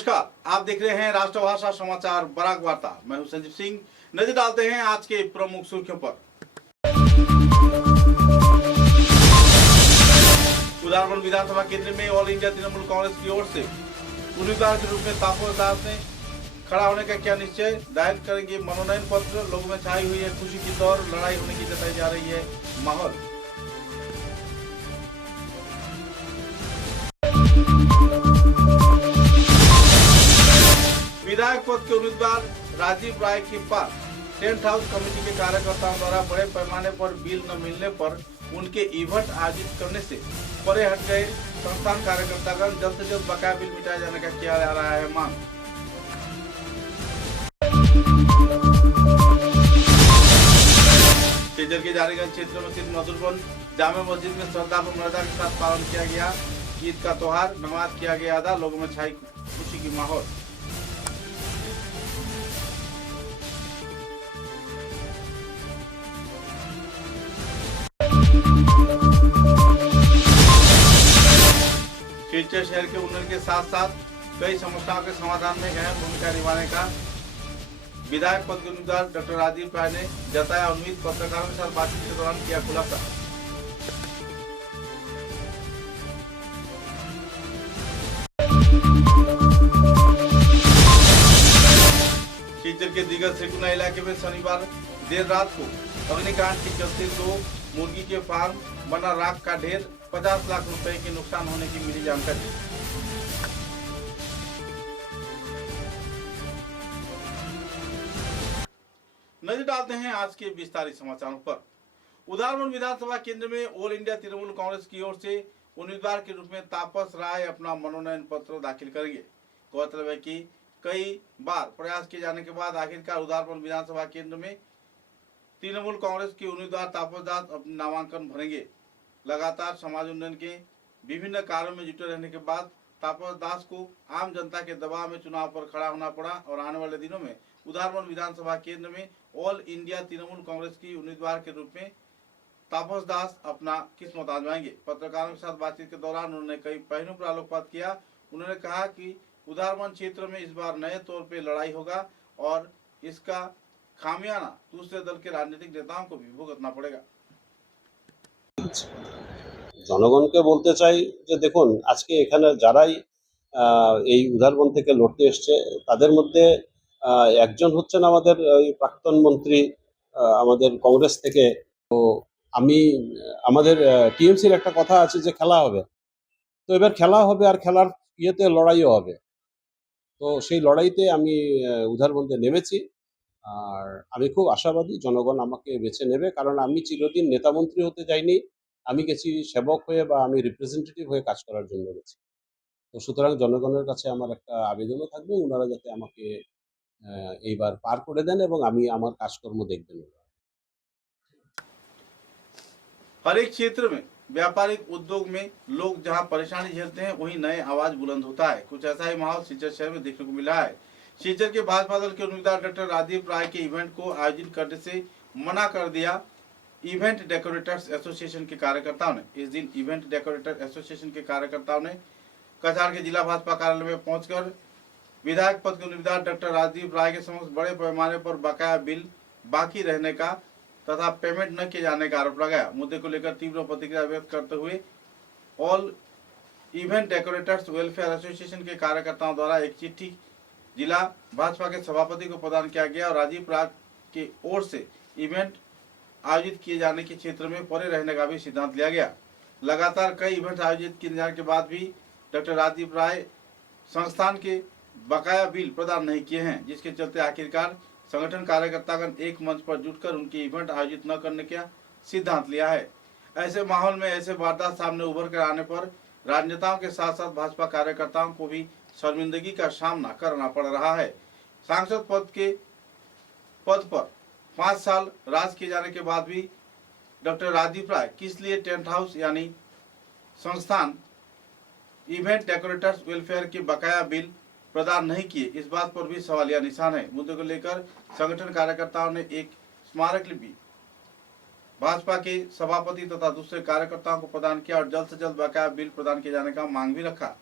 नमस्कार, आप देख रहे हैं राष्ट्रभाषा समाचार बराक वार्ता। मैं हूं संजीव सिंह। नजर डालते हैं आज के प्रमुख सुर्खियों पर। उदारवन विधानसभा केंद्र में ऑल इंडिया तृणमूल कांग्रेस की ओर से उम्मीदवार के रूप में तापस दास ने खड़ा होने का क्या निश्चय, दायर करेंगे मनोनयन पत्र। लोगों में छाई हुई है खुशी की दौर, लड़ाई होने की जताई जा रही है माहौल। विधायक पद के उम्मीदवार राजीव राय के पास टेंट हाउस कमेटी के कार्यकर्ताओं द्वारा बड़े पैमाने पर बिल न मिलने पर उनके इवेंट आयोजित करने से परे हट गए संस्थान कार्यकर्तागण। जल्द से जल्द बकाया बिल मिटाया जाने का किया जा रहा है मांग। केजर के जारीगंज क्षेत्र में स्थित मधुरवन जामे मस्जिद में श्रद्धा व मर्यादा के साथ पालन किया गया ईद का त्योहार। नमाज किया गया अदा, लोगों में छाई खुशी की माहौल। शिलचर शहर के उन्नयन के साथ साथ कई समस्याओं के समाधान में अहम भूमिका निभाने का विधायक पद के उम्मीदवार डॉक्टर राजीव राय ने जताया उम्मीद। पत्रकारों के साथ बातचीत के दौरान किया खुलासा। शिलचर के दिग्गज श्रीकुना इलाके में शनिवार देर रात को अग्निकांड के चलते 2 मुर्गी के फार्म बना राख का ढेर, 50 लाख रुपए के नुकसान होने की मिली जानकारी। नजर डालते हैं आज के विस्तारित समाचारों पर। उदारवन विधानसभा केंद्र में ऑल इंडिया तृणमूल कांग्रेस की ओर से उम्मीदवार के रूप में तापस राय अपना मनोनयन पत्र दाखिल करेंगे। गौरतलब है कि कई बार प्रयास किए जाने के बाद आखिरकार उदारवन विधानसभा केंद्र में तृणमूल कांग्रेस के उम्मीदवार तापस दास अपने नामांकन भरेंगे। लगातार समाज उन्नयन के विभिन्न कार्यों में जुटे रहने के बाद तापस दास को आम जनता के दबाव में चुनाव पर खड़ा होना पड़ा और आने वाले दिनों में उदारवन विधानसभा केंद्र में ऑल इंडिया तृणमूल कांग्रेस की उम्मीदवार के रूप में तापस दास अपना किस्मत आजमाएंगे। पत्रकारों के साथ बातचीत के दौरान उन्होंने कई पहलुओं पर आलोकपात किया। उन्होंने कहा कि उदारवन क्षेत्र में इस बार नए तौर पर लड़ाई होगा और इसका खामियाना दूसरे दल के राजनीतिक नेताओं को भी भुगतना पड़ेगा। জনগণকে বলতে চাই যে দেখুন, আজকে এখানে যারাই এই উদারবন থেকে লড়তে এসছে তাদের মধ্যে একজন হচ্ছেন আমাদের প্রাক্তন মন্ত্রী আমাদের কংগ্রেস থেকে। তো আমি আমাদের টিএমসির একটা কথা আছে যে খেলা হবে, তো এবার খেলা হবে আর খেলার ইয়েতে লড়াইও হবে। তো সেই লড়াইতে আমি উদারবনতে নেমেছি আর আমি খুব আশাবাদী জনগণ আমাকে বেছে নেবে, কারণ আমি চিরদিন নেতামন্ত্রী হতে যাইনি, আমি গেছি সেবক হয়ে বা আমি রিপ্রেজেন্টেটিভ হয়ে কাজ করার জন্য গেছি। তো সুতরাং জনগণের কাছে আমার একটা আবেদনও থাকবে, ওনারা যাতে আমাকে এইবার পার করে দেন এবং আমি আমার কাজকর্ম দেখবেন। हर एक क्षेत्र में व्यापारिक उद्योग में लोग जहां परेशानी झेलते हैं वहीं नए आवाज बुलंद होता है। कुछ ऐसा ही माहौल शिलचर शहर में देखने को मिला है। शिलचर के भाजपा दल के उम्मीदवार डॉक्टर राजीव राय के इवेंट को आयोजित करने से मना कर दिया इवेंट डेकोरेटर्स एसोसिएशन के कार्यकर्ताओं ने। इस दिन इवेंट डेकोरेटर एसोसिएशन के कार्यकर्ताओं ने कछार के जिला भाजपा कार्यालय में पहुंचकर विधायक पद के उम्मीदवार डॉक्टर राजीव राय के समक्ष बड़े पैमाने पर बकाया बिल बाकी रहने का तथा पेमेंट न किए जाने का आरोप लगाया। मुद्दे को लेकर तीव्र प्रतिक्रिया व्यक्त करते हुए all event decorators welfare association के कार्यकर्ताओं द्वारा एक चिट्ठी जिला भाजपा के सभापति को प्रदान किया गया और राजीव राय की ओर से इवेंट आयोजित किए जाने के क्षेत्र में परे रहने का भी सिद्धांत लिया गया। लगातार कई इवेंट आयोजित किए जाने के बाद भी डॉक्टर राजीव राय संस्थान के बकाया बिल प्रदान नहीं किए हैं, जिसके चलते आखिरकार संगठन कार्यकर्तागण एक मंच पर जुटकर उनके इवेंट आयोजित न करने का सिद्धांत लिया है। ऐसे माहौल में ऐसे वारदात सामने उभर कर आने पर राजनेताओं के साथ साथ भाजपा कार्यकर्ताओं को भी शर्मिंदगी का सामना करना पड़ रहा है। सांसद पद पर 5 साल राज किए जाने के बाद भी डॉक्टर राजीव राय किस लिए टेंट हाउस यानी संस्थान इवेंट डेकोरेटर्स वेलफेयर के बकाया बिल प्रदान नहीं किए, इस बात पर भी सवालिया निशान है। मुद्दे को लेकर संगठन कार्यकर्ताओं ने एक स्मारक लिपि भाजपा के सभापति तथा दूसरे कार्यकर्ताओं को प्रदान किया और जल्द से जल्द बकाया बिल प्रदान किए जाने का मांग भी रखा।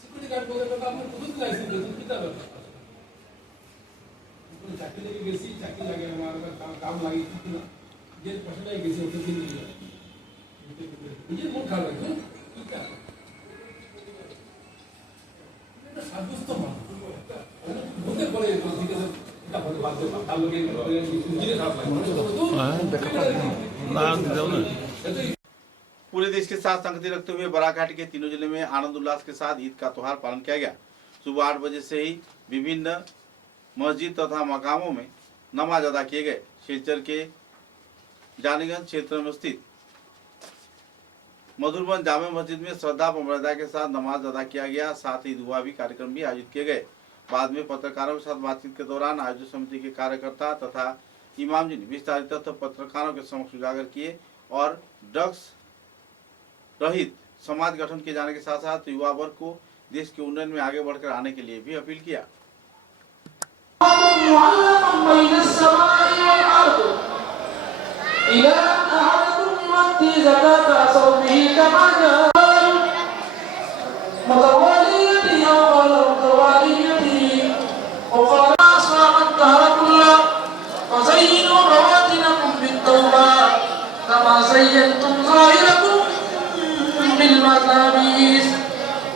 সিকিউরিটি গার্ড বলে কথা আপনি বুঝতে লাইসেন্স দিয়েছেন কি দাবে চাকরি থেকে গেছি চাকরি লাগে আমার কাম লাগে কি না যে পছন্দ গেছি ওকে দিন দিয়ে নিজের মন খারাপ লাগে কি কা এটা সাব্যস্ত মা বুঝতে পারে ঠিক আছে এটা বলে বাদ দাও তার লোকে নিজের খারাপ লাগে पूरे देश के साथ संगति रखते हुए बराघाट के तीनों जिले में आनंद उल्लास के साथ ईद का त्योहार पालन किया गया। सुबह 8 बजे से ही विभिन्न मस्जिद तथा मकामों में नमाज अदा किए गए। सिलचर के जानीगंज क्षेत्र में स्थित मधुरवन जामे मस्जिद में श्रद्धा व मर्यादा के साथ नमाज अदा किया गया। साथ ही दुआ भी कार्यक्रम भी आयोजित किए गए। बाद में पत्रकारों के साथ बातचीत के दौरान आयोजक समिति के कार्यकर्ता तथा इमाम जी ने विस्तारित तथ्य पत्रकारों के समक्ष उजागर किए और ड्रग्स रहित समाज गठन किए जाने के साथ साथ युवा वर्ग को देश के उन्नयन में आगे बढ़कर आने के लिए भी अपील किया।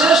শেষ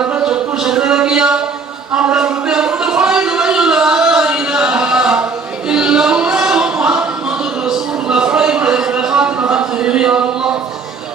আমরা চক্ষু সামনে রাখিয়া আমরা রূপে মুতফাইল লা ইলাহা ইল্লাল্লাহ মুহাম্মাদুর রাসূলুল্লাহ ফাইবারে খাতিম হাকিম ইয়া আল্লাহ.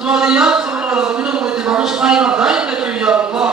দুআরিয়াত আমরা জমিনের মধ্যে মানুষ পাইনা দাই নাকি ইয়া আল্লাহ.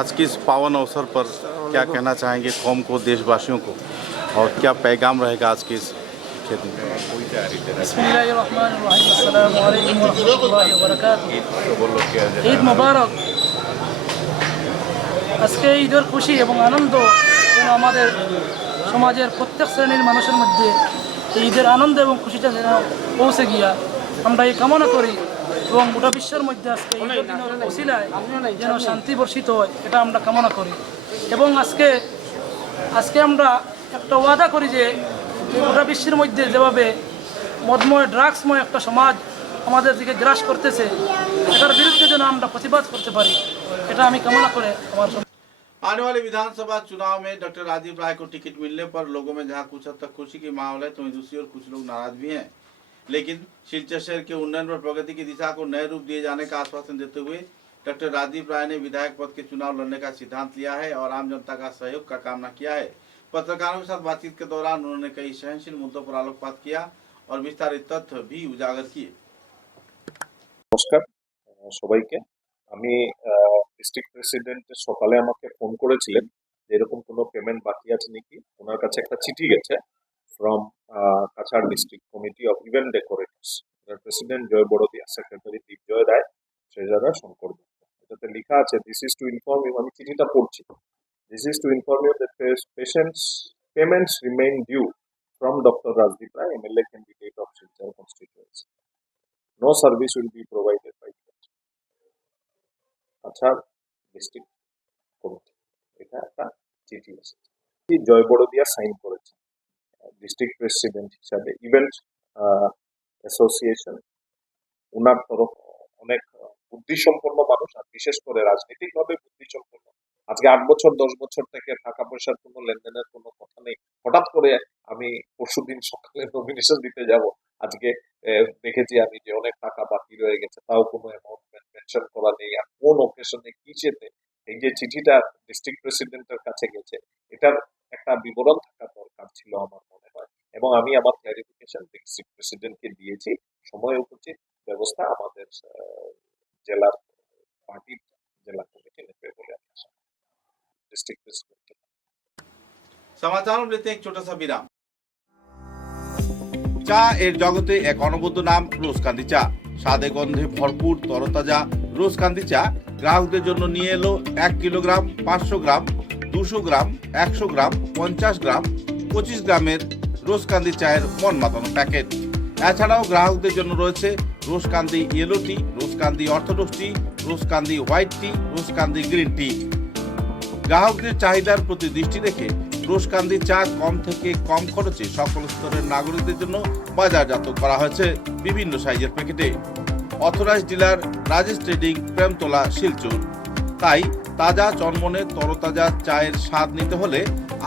आज के इस पावन अवसर पर क्या कहना चाहेंगे कौम को, देशवासियों को, और क्या पैगाम रहेगा आज के इस क्षेत्र में? बिस्मिल्लाहिर्रहमानिर्रहीम अस्सलामु अलैकुम वरहमतुल्लाहि वबरकातुहू। ঈদ মোবারক। আজকে ঈদের খুশি এবং আনন্দ যেন আমাদের সমাজের প্রত্যেক শ্রেণীর মানুষের মধ্যে এই ঈদের আনন্দ এবং খুশিটা যেন পৌঁছে গিয়া আমরা এই কামনা করি এবং গোটা বিশ্বের মধ্যে আজকে ঈদের দিনের ওসিলায় যেন শান্তি বর্ষিত হয় এটা আমরা কামনা করি। এবং আজকে আমরা একটা ওয়াদা করি যে গোটা বিশ্বের মধ্যে যেভাবে মদময় ড্রাগসময় একটা সমাজ আমাদের দিকে গ্রাস করতেছে এটার বিরুদ্ধে যেন আমরা প্রতিবাদ করতে পারি এটা আমি কামনা করে আমার। आने वाले विधानसभा चुनाव में डॉक्टर राजीव राय को टिकट मिलने पर लोगों में जहां कुछ हद तक खुशी की माहौल है तो वहीं दूसरी ओर कुछ लोग नाराज भी हैं। लेकिन सिलचर शहर के उन्नयन और प्रगति की दिशा को नए रूप दिए जाने का आश्वासन देते हुए डॉक्टर राजीव राय ने विधायक पद के चुनाव लड़ने का सिद्धांत लिया है और आम जनता का सहयोग का कामना किया है। पत्रकारों के साथ बातचीत के दौरान उन्होंने कई सहनशील मुद्दों पर आलोकपात किया और विस्तारित तथ्य भी उजागर किए। নমস্কার সবাইকে। আমি ডিস্ট্রিক্ট প্রেসিডেন্টের সকালে আমাকে ফোন করেছিলেন যে এরকম কোনো পেমেন্ট বাকি আছে নাকি। ওনার কাছে একটা চিঠি গেছে from Cachar district committee of event decorators, president Joy Bardia, secretary Dipjoy Roy, treasurer Shankar Dutta. এটাতে লেখা আছে this is to inform you, আমি চিঠিটা পড়ছি, this is to inform you that payments remain due from Dr. Rajdeep Rai, MLA candidate of Silchar constituency. No service will be provided by Achar district committee. এটা একটা চিঠি এসেছে। জয় Borodia sign করেছে district president হিসাবে event association. ওনার তরফ অনেক বুদ্ধিসম্পন্ন মানুষ, আর বিশেষ করে রাজনৈতিকভাবে বুদ্ধিসম্পন্ন। আজকে 8 বছর 10 বছর থেকে টাকা পয়সার কোনো লেনদেনের কোনো কথা নেই। হঠাৎ করে আমি পরশুদিন সকালে নমিনেশন দিতে যাব, আজকে দেখেছি আমি যে অনেক টাকা বাকি রয়ে গেছে, তাও কোনো অ্যামাউন্ট মেনশন করা নেই। আর কোন অকেশনে কিসেতে এই যে চিঠিটা ডিস্ট্রিক্ট প্রেসিডেন্টের কাছে গেছে, এটার একটা বিবরণ থাকা দরকার ছিল আমার মনে হয়। এবং আমি আমার ক্লারিফিকেশন ডিস্ট্রিক্ট প্রেসিডেন্টকে দিয়েছি। সময় উপচিত ব্যবস্থা আমাদের জেলার পার্টির জেলা কমিটি নেবে বলে আমি আশা করি। District president. समाचारों में लेते हैं एक छोटा सा विराम। চা এর জগতে এক অনবদ্য নাম রোজকান্দি চা। স্বাদে গন্ধে ভরপুর তরতাজা রোজকান্দি চা গ্রাহকদের জন্য নিয়ে এলো 1 কিলোগ্রাম, 500 গ্রাম, 200 গ্রাম, 100 গ্রাম, 50 গ্রাম, 25 গ্রামের রোজকান্দি চায়ের মন মাতানো প্যাকেট। এছাড়াও গ্রাহকদের জন্য রয়েছে রোজকান্দি ইয়েলো টি, রোজকান্দি অর্থোডক্স টি, রোজকান্দি হোয়াইট টি, রোজকান্দি গ্রিন টি। গ্রাহকদের চাহিদার প্রতি দৃষ্টি রেখে রোজকান্দি চা কম থেকে কম খরচে সকল স্তরের নাগরিকদের জন্য বাজারজাত করা হয়েছে বিভিন্ন সাইজের প্যাকেটে। Authorise dealer Rajesh trading, Premtala, Silchar. তাই তাজা চনমনে তরতাজা চায়ের স্বাদ নিতে হলে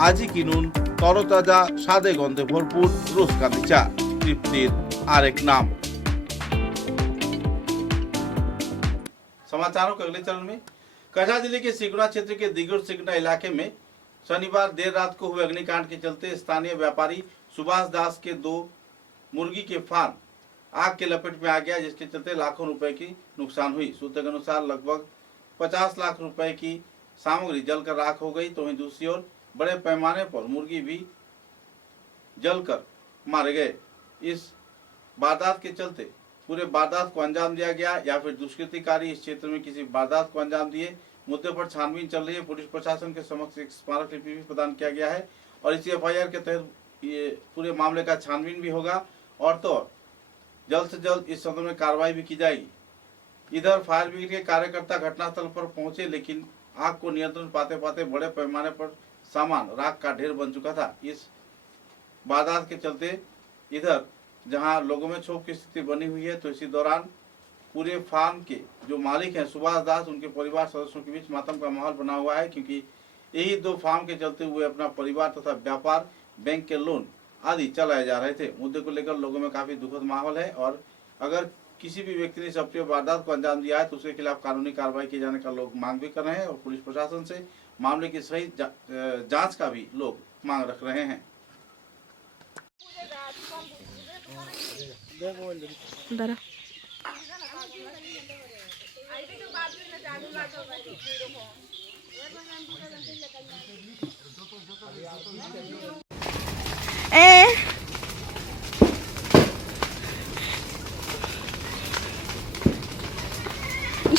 আজই কিনুন তরতাজা স্বাদে গন্ধে ভরপুর রোজকান্দি চা, তৃপ্তির আরেক নাম। समाचारों के अगले चरण में कछा जिले के सिकुड़ा क्षेत्र के दिगुर सिकुड़ा इलाके में शनिवार देर रात को हुए अग्निकांड के चलते स्थानीय व्यापारी सुभाष दास के 2 मुर्गी के फार्म आग के लपेट में आ गया, जिसके चलते लाखों रुपए की नुकसान हुई। सूत्र के अनुसार लगभग 50 लाख रुपए की सामग्री जलकर राख हो गई, तो वहीं दूसरी ओर बड़े पैमाने पर मुर्गी भी जलकर मारे गए। इस वारदात के चलते पूरे वारदात को अंजाम दिया गया या फिर दुष्कृतिकारी इस क्षेत्र में किसी वारदात को अंजाम दिए, मुद्दे पर छानबीन चल रही है। पुलिस प्रशासन के समक्ष एक स्मारक लिपि भी प्रदान किया गया है और इसी एफआईआर के तहत ये पूरे मामले का छानबीन भी होगा और तो जल्द से जल्द इस संबंध में कार्रवाई भी की जाएगी। इधर फायर ब्रिगेड के कार्यकर्ता घटनास्थल पर पहुंचे, लेकिन आग को नियंत्रण पाते पाते बड़े पैमाने पर सामान राख का ढेर बन चुका था। इस वारदात के चलते इधर जहां लोगों में क्षोभ की स्थिति बनी हुई है, तो इसी दौरान पूरे फार्म के जो मालिक हैं सुभाष दास, उनके परिवार सदस्यों के बीच मातम का माहौल बना हुआ है, क्योंकि यही 2 फार्म के चलते हुए अपना परिवार तथा व्यापार, बैंक के लोन आदि चलाए जा रहे थे। मुद्दे को लेकर लोगों में काफी दुखद माहौल है और अगर किसी भी व्यक्ति ने सप्रिय वारदात को अंजाम दिया है तो उसके खिलाफ कानूनी कार्रवाई किए जाने का लोग मांग भी कर रहे हैं और पुलिस प्रशासन से मामले की सही जांच का भी लोग मांग रख रहे हैं।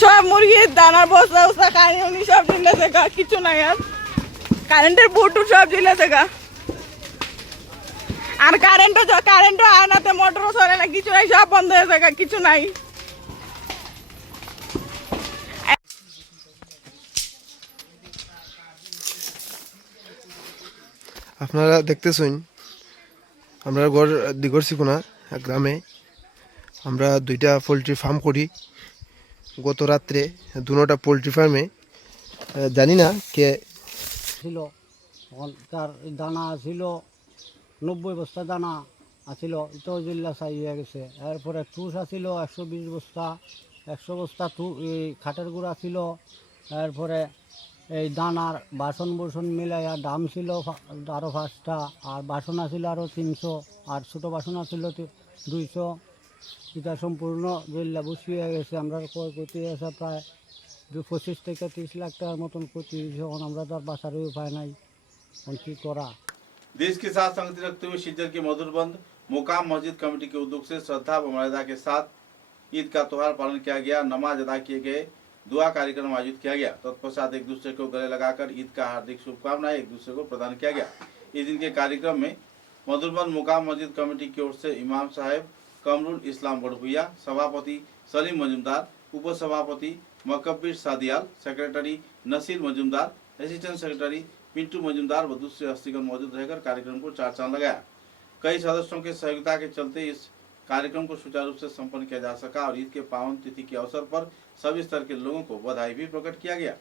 সব মুরগির দানার বস্তা বস্তা কারেন্ট সব জিনিস গা, কিছু নাই আর কারেন্টের বুটু সব জিনিস গা, আর কারেন্টও আনাতে মোটরও চলে না, কিছু নাই, সব বন্ধ হয়ে গা, কিছু নাই। আপনারা দেখতেছেন আমরা গড় দিগর সিকুনা গ্রামে আমরা 2টা পোলট্রি ফার্ম করি। গত রাত্রে 2টা পোলট্রি ফার্মে জানি না কে ছিল, তার দানা ছিল 90 বস্তা দানা আছিল, তো জিল্লা চাই হয়ে গেছে। এরপরে টুস আছিল 120 বস্তা, 100 বস্তা এই খাটের গুঁড়া ছিল। এরপরে এই দানার বাসন বুসন মিলাইয়া দাম ছিল আরও 5টা, আর বাসন আছিল আরও 300, আর ছোটো বাসন আছিল 200। এটা সম্পূর্ণ জেলা বসি হয়ে গেছে। আমরা ক্ষতি আছে প্রায় 25 থেকে 30 লাখ টাকার মতন ক্ষতি হয়েছে। এখন আমরা তার বাঁচারই উপায় নাই, এখন কী করা। देश के साथ संगति रखते हुए शिज्जर के मधुरबंद मुकाम मस्जिद कमेटी के उद्योग से श्रद्धा व मर्यादा के साथ ईद का त्योहार पालन किया गया। नमाज अदा किए गए, दुआ कार्यक्रम आयोजित किया गया। तत्पश्चात एक दूसरे को गले लगाकर ईद का हार्दिक शुभकामनाएं एक दूसरे को प्रदान किया गया। इस दिन के कार्यक्रम में मधुरबन मुकाम मस्जिद कमेटी की ओर से इमाम साहेब कमरुल इस्लाम बड़भुइया, सभापति सलीम मजुमदार, उप सभापति Maqbir Sadiyal, secretary Nasir Majumdar, assistant secretary Pintu Majumdar व दूसरे हस्तीगण मौजूद रहकर कार्यक्रम को चार चांद लगाया। कई सदस्यों के सहयोगिता के चलते इस कार्यक्रम को सुचारू रूप से संपन्न किया जा सका और ईद के पावन तिथि के अवसर पर सभी स्तर के लोगों को बधाई भी प्रकट किया गया।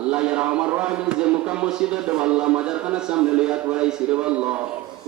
আল্লাহ এর আমার রাহিম যে মুকাম মসজিদে দেওয়াল্লাহ মাজারখানার সামনে লইয়া তোরাই সিরে আল্লাহ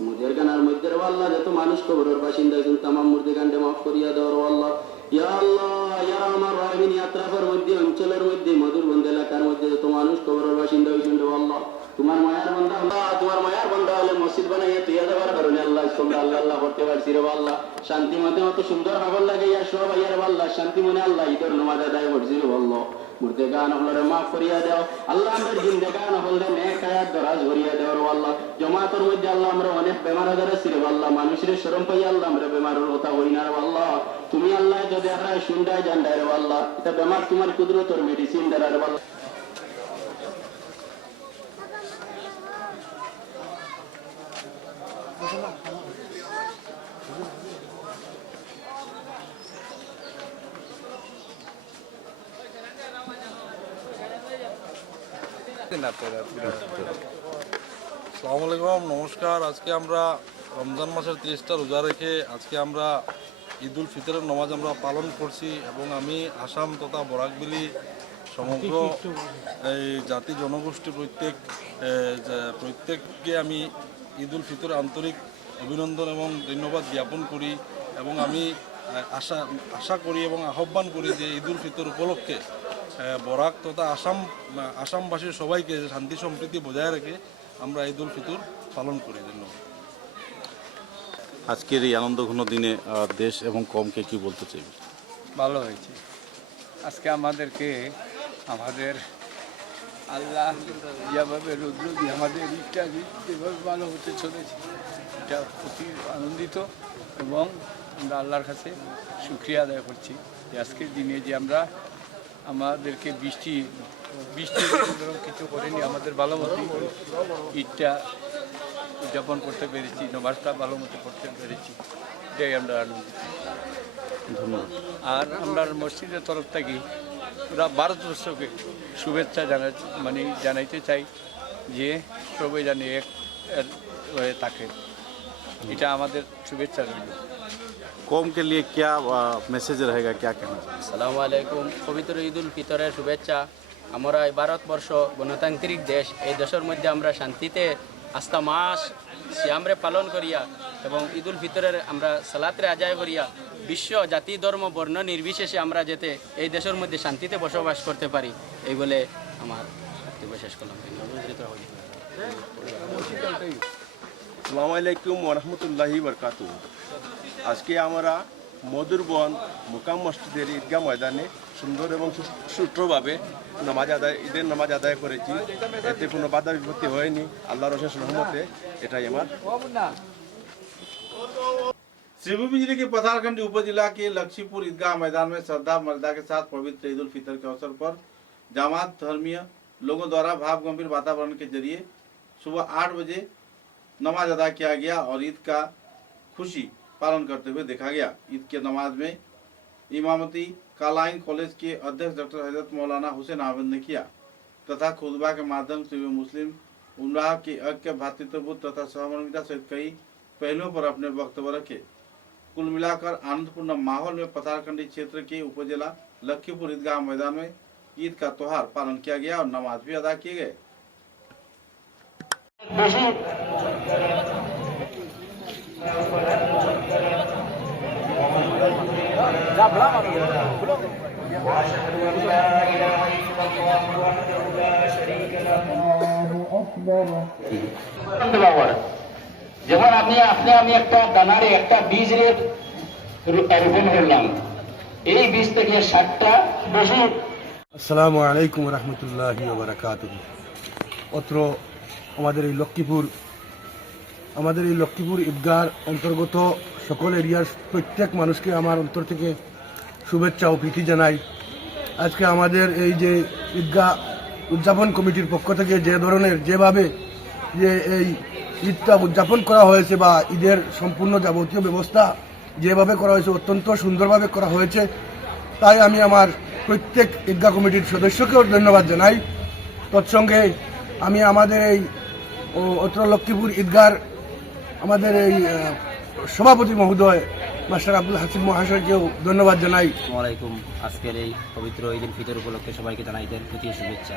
মুদের গানার মধ্যে আল্লাহ যত মানুষ কবরের বাসিন্দা আছেন तमाम মুর্দে গান্ডে maaf করিয়া দাও আল্লাহ ইয়া আল্লাহ ইয়া আমার রাহিম ইয়াত্রাফের মধ্যে অঞ্চলের মধ্যে মধুরবন এলাকার মধ্যে যত মানুষ কবরের বাসিন্দা হইছেন আল্লাহ তোমার মায়ার বান্দা আল্লাহ তোমার মায়ার বান্দা হলে মসজিদ বানাইয়া তৈরি দেওয়ার কারণে আল্লাহ তোমরা আল্লাহ আল্লাহ করতে পারছি রে আল্লাহ শান্তি মতে মত সুন্দর হবার লাগে ইয়া সব আইয়ার আল্লাহ শান্তি মনে আল্লাহ ঈদের নামাজ আদায় করছি রে আল্লাহ মুর্দে গান হলরে maaf করিয়া দাও আল্লাহ আমাদের জিন্দে গান হলরে নেক হায়াত দরাজ করিয়া দাও রে আল্লাহ জামাতের মধ্যে আল্লাহ আমরা অনেক বেমার আজার আছি রে আল্লাহ মানুষের শরম পাই আল্লাহ আমরা বেমারের কথা হই না রে আল্লাহ তুমি আল্লাহ যদি আমরা শুনডাই জানডাই রে আল্লাহ এটা বেমার তোমার কুদরতের মেডিসিন দ্বারা রে আল্লাহ আসসালামু আলাইকুম, নমস্কার। আজকে আমরা রমজান মাসের 30টা রোজা রেখে আজকে আমরা ঈদ উল ফিতরের নামাজ আমরা পালন করছি এবং আমি আসাম তথা বরাকবেলি সমগ্র এই জাতি জনগোষ্ঠী প্রত্যেককে আমি ঈদ উল ফিতরের আন্তরিক অভিনন্দন এবং ধন্যবাদ জ্ঞাপন করি এবং আমি আশা করি এবং আহ্বান করি যে ঈদ উল ফিতর উপলক্ষে বরাক তথা আসামবাসীর সবাইকে শান্তি সম্প্রীতি বজায় রেখে আমরা ঈদ উল ফিতর পালন করি। ধন্যবাদ। আজকের এই আনন্দঘন দিনে দেশ এবং কমকে কি বলতে চাই? ভালো হয়েছে। আজকে আমাদেরকে আমাদের আল্লাহ যেভাবে রুদ্র দিয়ে আমাদের ঈদটা যেভাবে ভালো হতে চলেছে এটা অতি আনন্দিত এবং আমরা আল্লাহর কাছে শুকরিয়া আদায় করছি যে আজকের দিনে যে আমরা আমাদেরকে বৃষ্টি কিছু করেনি, আমাদের ভালো মতো ঈদটা উদযাপন করতে পেরেছি, নামাজটা ভালো মতো করতে পেরেছি, এটাই আমরা আনন্দিত। ধন্যবাদ। আর আমরা মসজিদের তরফ থেকে পুরা ভারতবর্ষকে শুভেচ্ছা জানাইতে চাই যে সবাই জানি এক হয়ে থাকে, এটা আমাদের শুভেচ্ছা রইল। कौम के लिए क्या मैसेज रहेगा, क्या कहना? আসসালামু আলাইকুম। পবিত্র ঈদ উল ফিতরের শুভেচ্ছা। আমরা এই ভারতবর্ষ গণতান্ত্রিক দেশ, এই দেশের মধ্যে আমরা শান্তিতে আস্থা মাস সিয়ামরে পালন করিয়া এবং ঈদ উল ফিতরের আমরা সালাতরে আদায় করিয়া বিশ্ব জাতি ধর্ম বর্ণ নির্বিশেষে আমরা যাতে এই দেশের মধ্যে শান্তিতে বসবাস করতে পারি এই বলে আমার বক্তব্য শেষ করলাম। আসসালামু আলাইকুম ওয়া রাহমাতুল্লাহি ওয়া বারাকাতুহু। আজকে আমরা মধুরবন মুকাম মসজিদের ঈদগাহ ময়দানে সুন্দর এবং সুষ্ঠুভাবে ঈদের নামাজ আদায় করেছি। এতে কোনো বাধা বিপত্তি হয়নি, আল্লাহর অশেষ রহমতে। এটাই আমার। श्रीभूमि जिले के पथारखंडी उपजिला के लक्ष्मीपुर ईदगाह मैदान में श्रद्धा मर्यादा के साथ पवित्र ईद उल फितर के अवसर पर जमात धर्मीय लोगों द्वारा भाव गंभीर वातावरण के जरिए सुबह 8 बजे नमाज अदा किया गया और ईद का खुशी पालन करते हुए देखा गया। ईद के नमाज में इमामती कालाइन कॉलेज के अध्यक्ष डॉक्टर हजरत मौलाना हुसैन अहमद ने किया तथा खुतबा के माध्यम से वे मुस्लिम उम्राह के ऐक्य भातृत्वबोध तथा सहमर्मिता सहित कई पहलुओं पर अपने वक्तव्य रखे। कुल मिलाकर आनंदपूर्ण माहौल में पथारखंडी क्षेत्र के उपजिला लखीपुर ईदगाह मैदान में ईद का त्योहार पालन किया गया और नमाज भी अदा किए गए। যেমন আমি একটা দানারে একটা বীজ রোপণ করলাম, এই বীজ থেকে 60টা বেশি। আসসালামু আলাইকুম রহমতুল্লাহি ওয়া বারাকাতুহু। অত্র আমাদের এই লক্ষ্মীপুর ঈদগাহর অন্তর্গত সকল এরিয়ার প্রত্যেক মানুষকে আমার অন্তর থেকে শুভেচ্ছা ও প্রীতি জানাই। আজকে আমাদের এই যে ঈদগাহ উদযাপন কমিটির পক্ষ থেকে যে ধরনের যেভাবে যে এই ঈদটা উদযাপন করা হয়েছে বা ঈদের সম্পূর্ণ যাবতীয় ব্যবস্থা যেভাবে করা হয়েছে অত্যন্ত সুন্দরভাবে করা হয়েছে, তাই আমি আমার প্রত্যেক ঈদগাহ কমিটির সদস্যকেও ধন্যবাদ জানাই। তৎসঙ্গে আমি আমাদের এই অত্র লক্ষ্মীপুর ঈদগাহর আমাদের এই সভাপতি মহোদয় মাস্টার আব্দুল হাসিব মহাশয়কেও ধন্যবাদ জানাই। আসসালামু আলাইকুম। আজকের এই পবিত্র ঈদ উল ফিতর উপলক্ষে সবাইকে জানাই ঈদের প্রতি শুভেচ্ছা।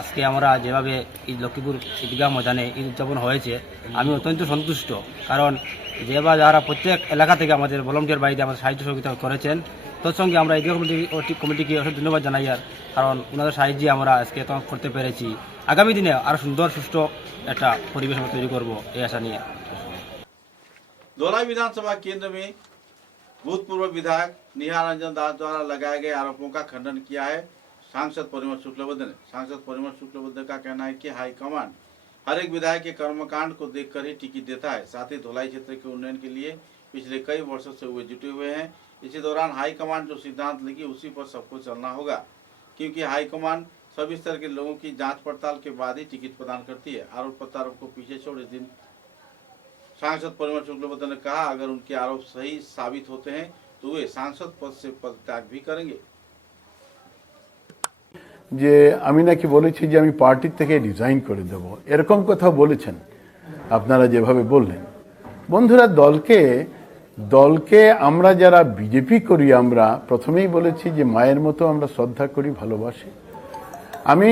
আজকে আমরা যেভাবে ঈদ লক্ষ্মীপুর ঈদগাহ ময়দানে ঈদ উদযাপন হয়েছে আমি অত্যন্ত সন্তুষ্ট, কারণ যেভাবে যারা প্রত্যেক এলাকা থেকে আমাদের ভলান্টিয়ার বাড়িতে আমাদের সাহায্য সহযোগিতা করেছেন, তৎসঙ্গে আমরা ঈদগাহ কমিটিকে অনেক ধন্যবাদ জানাই। আর কারণ ওনাদের সাহায্যে আমরা আজকে তো করতে পেরেছি। আগামী দিনে আরও সুন্দর সুষ্ঠু একটা পরিবেশ আমরা তৈরি করবো এই আশা নিয়ে। धौलाई विधानसभा केंद्र में भूतपूर्व विधायक निहार रंजन दास द्वारा लगाए गए आरोपों का खंडन किया है सांसद परिमल शुक्लबद्ध ने। सांसद परिमल शुक्लबद्ध का कहना है कि हाईकमान हर एक विधायक के कर्मकांड को देखकर ही टिकट देता है। साथ ही धौलाई क्षेत्र के उन्नयन के लिए पिछले कई वर्षों से वे जुटे हुए हैं। इसी दौरान हाईकमान जो सिद्धांत लेगी उसी पर सबको चलना होगा, क्योंकि हाईकमान सभी स्तर के लोगों की जांच पड़ताल के बाद ही टिकट प्रदान करती है। आरोप प्रत्यारोप को पीछे छोड़ इस दिन सांसद परिमल शुक्लबद्ध ने कहा, अगर उनके आरोप सही साबित होते हैं तो वे सांसद पद से पदत्याग भी करेंगे। যে আমি নাকি বলেছি যে আমি পার্টির থেকে রিজাইন করে দেব, এরকম কথা বলেছেন আপনারা যেভাবে বললেন। বন্ধুরা, দলকে আমরা যারা বিজেপি করি, আমরা প্রথমেই বলেছি যে মায়ের মতো আমরা শ্রদ্ধা করি, ভালোবাসি। আমি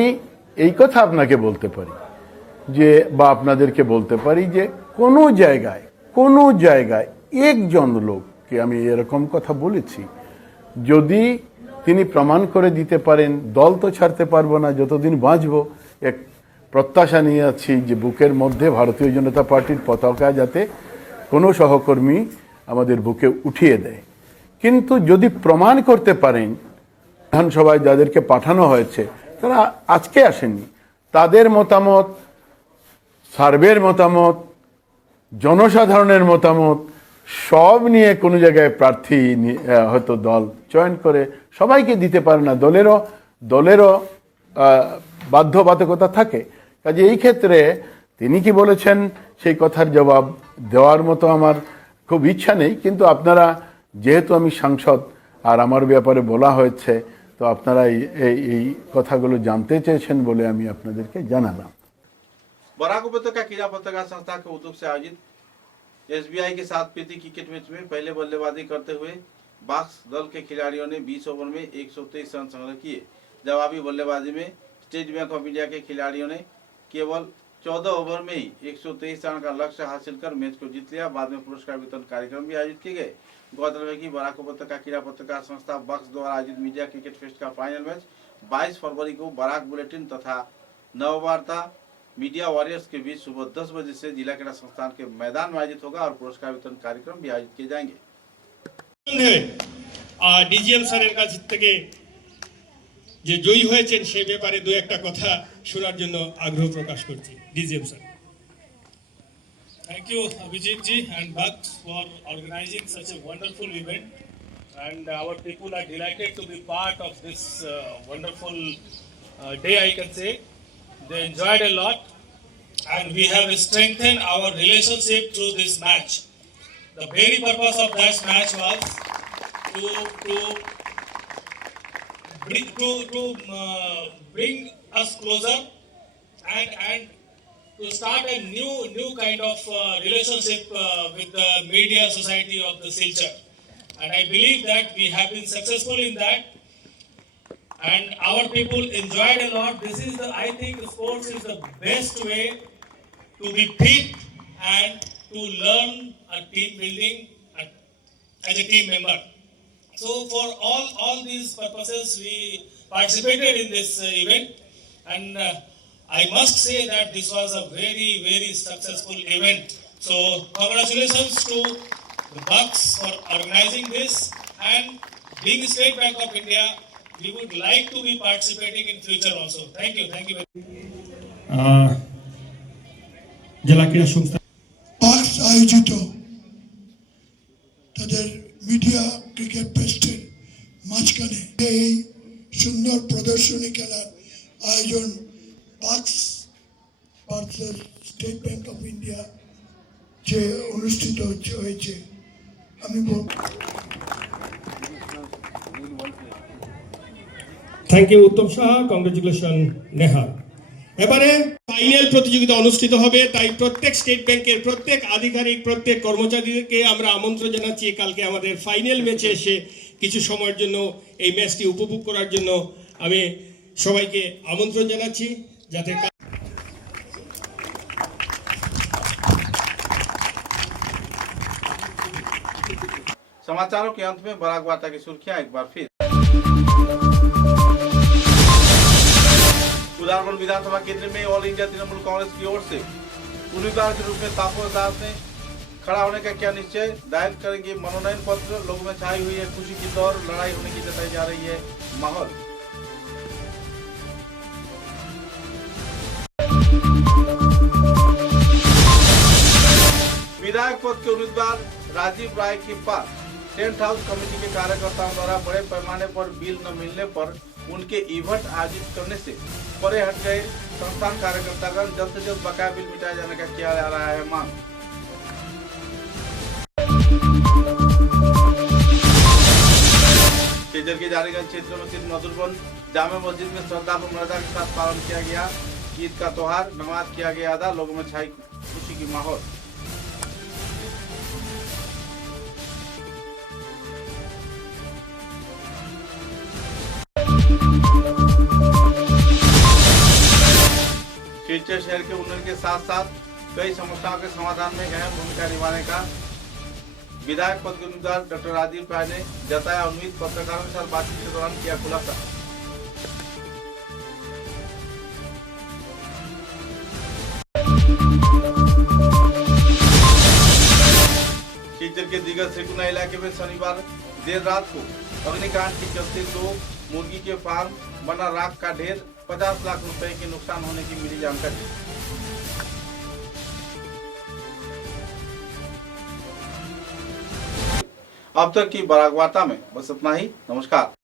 এই কথা আপনাকে বলতে পারি যে বা আপনাদেরকে বলতে পারি যে কোনো জায়গায় একজন লোককে আমি এরকম কথা বলেছি, যদি তিনি প্রমাণ করে দিতে পারেন, দল তো ছাড়তে পারবো না যতদিন বাঁচবো। এক প্রত্যাশা নিয়ে আছি যে বুকের মধ্যে ভারতীয় জনতা পার্টির পতাকা যাতে কোনো সহকর্মী আমাদের বুকে উঠিয়ে দেয়। কিন্তু যদি প্রমাণ করতে পারেন, বিধানসভায় যাদেরকে পাঠানো হয়েছে তারা আজকে আসেননি, তাদের মতামত, সার্ভের মতামত, জনসাধারণের মতামত সব নিয়ে কোনো জায়গায় প্রার্থী হয়তো দল চয়ন করে সবাইকে দিতে পারে না, দলেরও বাধ্যবাধকতা থাকে। কাজে এই ক্ষেত্রে তিনি কি বলেছেন সেই কথার জবাব দেওয়ার মতো আমার খুব ইচ্ছা নেই। কিন্তু আপনারা যেহেতু আমি সাংসদ আর আমার ব্যাপারে বলা হয়েছে, তো আপনারা এই কথাগুলো জানতে চেয়েছেন বলে আমি আপনাদেরকে জানালাম। बराक उपत्यका क्रीड़ा पत्रकार संस्था के उद्योग से आयोजित एसबीआई के साथ प्रीति क्रिकेट मैच में पहले बल्लेबाजी करते हुए बॉक्स दल के खिलाड़ियों ने 20 ओवर में 123 रन संग्रह किए। जवाबी बल्लेबाजी में स्टेट बैंक ऑफ इंडिया के खिलाड़ियों ने केवल 14 ओवर में ही 123 रन का लक्ष्य हासिल कर मैच को जीत लिया। बाद में पुरस्कार वितरण कार्यक्रम भी आयोजित किए गए। गौरतलब है कि बराक उपत्यका क्रीड़ा पत्रकार संस्था बॉक्स द्वारा आयोजित मीडिया क्रिकेट फेस्ट का फाइनल मैच 22 फरवरी को बराक बुलेटिन तथा नववार्ता मीडिया वॉरियर्स के बीच सुबह 10 बजे से जिला क्रीड़ा संस्थान के मैदान में आयोजित होगा और पुरस्कार वितरण कार्यक्रम भी आयोजित किए जाएंगे। ডিজিএম স্যারের কাছ থেকে যে জয়ী হয়েছেন সেই ব্যাপারে দু একটা কথা শোনার জন্য আগ্রহ প্রকাশ করছি। DGM sir. Thank you, Abhijit ji and Bucks for organizing such a wonderful event, and our people are delighted to be part of this wonderful day, I can say. They enjoyed a lot, and we have strengthened our relationship through this match. The very purpose of that match was to bring us closer and to start a new kind of relationship with the media society of the Silchar. And I believe that we have been successful in that. And our people enjoyed a lot. I think sports is the best way to be fit and to learn a team building as a team member. So for all these purposes, we participated in this event, and I must say that this was a very, very successful event. So congratulations to the Bucks for organizing this, and being State Bank of India, we would like to be participating in future also. Thank you very much. জেলা ক্রীড়া সংস্থা বাক্স আয়োজিত তাদের media cricket ফেস্টের মাঝখানে এই সুন্দর প্রদর্শনী খেলার আয়োজন parks versus state bank of India যে অনুষ্ঠিত হয়েছে আমি thank you Uttam Saha, congratulation Neha. এবারে ফাইনাল প্রতিযোগিতা অনুষ্ঠিত হবে, তাই প্রত্যেক স্টেট ব্যাংকের প্রত্যেক আধিকারিক প্রত্যেক কর্মচারীদেরকে আমরা আমন্ত্রণ জানাচ্ছি কালকে আমাদের ফাইনাল ম্যাচে এসে কিছু সময়ের জন্য এই ম্যাচটি উপভোগ করার জন্য আমি সবাইকে আমন্ত্রণ জানাচ্ছি, যাতে समाचारों के अंत में बराक वार्ता की सुर्खियां एक बार फिर। उदारपुर विधानसभा केंद्र में ऑल इंडिया तृणमूल कांग्रेस की ओर से उम्मीदवार के रूप में तापुर दास ने खड़ा होने का किया निश्चय, दायर करेंगे मनोनयन पत्र। लोगों में छाई हुई है खुशी की दौर, लड़ाई होने की जताई जा रही है माहौल। विधायक पद के उम्मीदवार राजीव राय के पास टेंट हाउस कमेटी के कार्यकर्ताओं द्वारा बड़े पैमाने पर बिल न मिलने पर उनके इवेंट आयोजित करने से परे हट गए संस्थान कार्यकर्तागण। जल्द से जल्द बकाया बिल मिटाए जाने का किया जा रहा है मांग। केजर के जारीगंज क्षेत्र में स्थित मधुरवन जामे मस्जिद में श्रद्धा व मर्यादा के साथ पालन किया गया ईद का त्योहार, नमाज किया गया अदा, लोगों में छाई खुशी की माहौल। शिलचर शहर के उन्नयन के साथ साथ कई समस्याओं के समाधान में अहम भूमिका निभाने का विधायक पद के उम्मीदवार डॉक्टर राजीव राय ने जताया उम्मीद। पत्रकारों के साथ बातचीत के दौरान किया खुलासा। शिलचर के दिगर त्रिकुना इलाके में शनिवार देर रात को अग्निकांड के चलते 2 मुर्गी के फार्म बना राख का ढेर, 50 लाख रुपए के नुकसान होने की मिली जानकारी। अब तक की बराक वार्ता में बस इतना ही। नमस्कार।